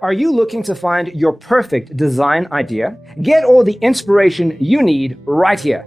Are you looking to find your perfect design idea? Get all the inspiration you need right here.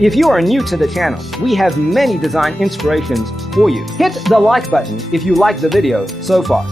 If you are new to the channel, we have many design inspirations for you. Hit the like button if you like the video so far.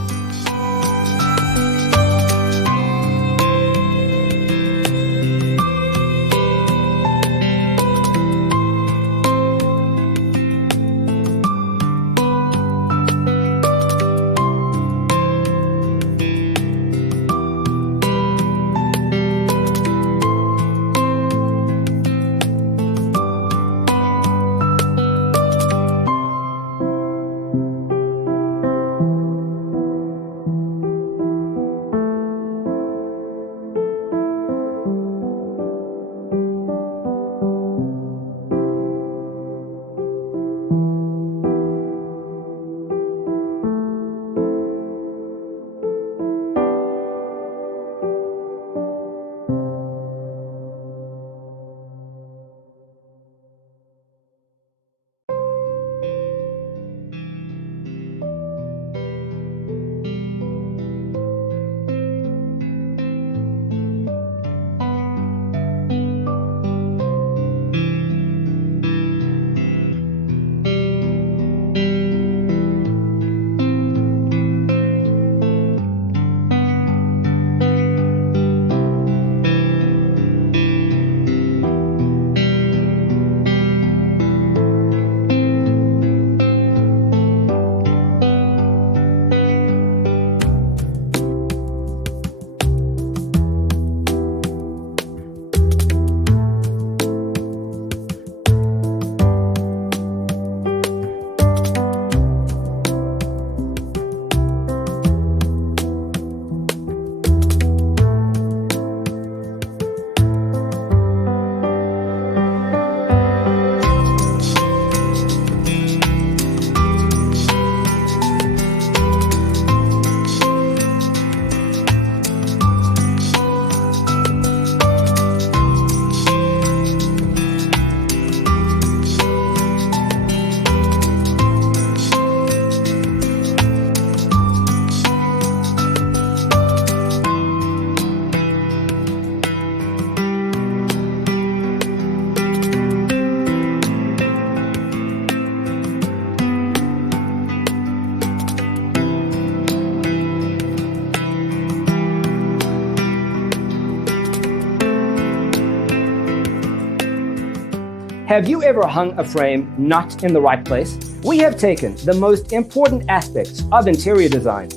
Have you ever hung a frame not in the right place? We have taken the most important aspects of interior design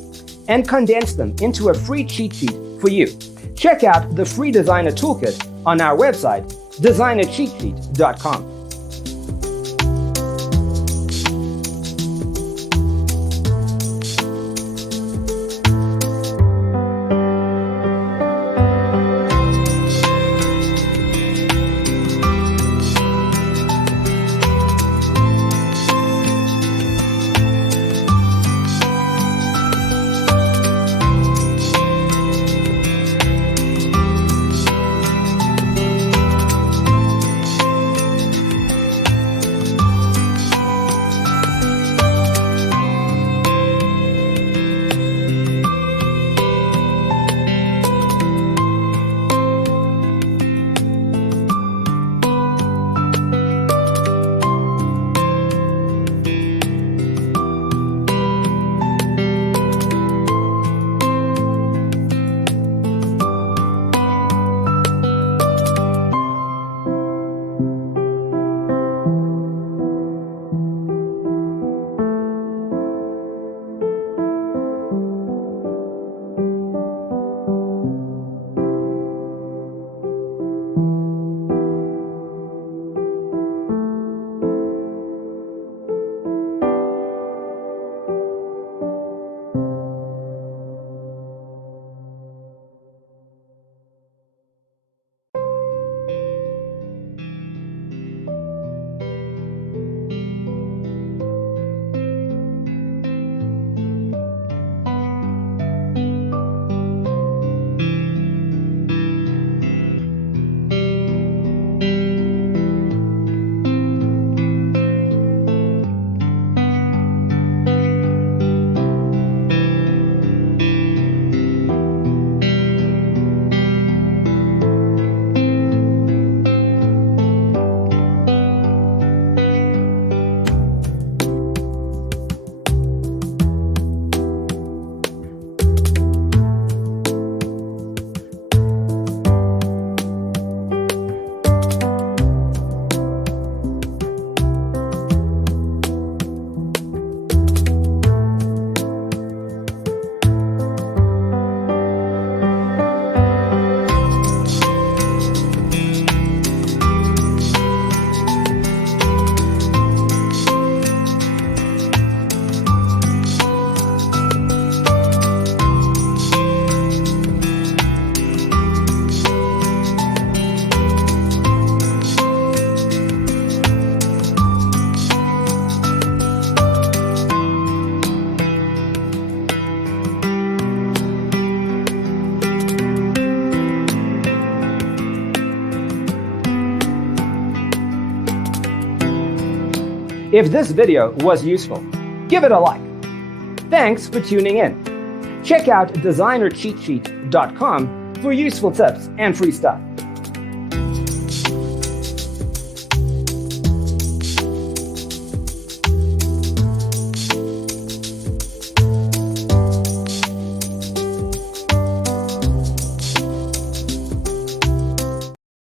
and condensed them into a free cheat sheet for you. Check out the free designer toolkit on our website, designercheatsheet.com. If this video was useful, give it a like. Thanks for tuning in. Check out designercheatsheet.com for useful tips and free stuff.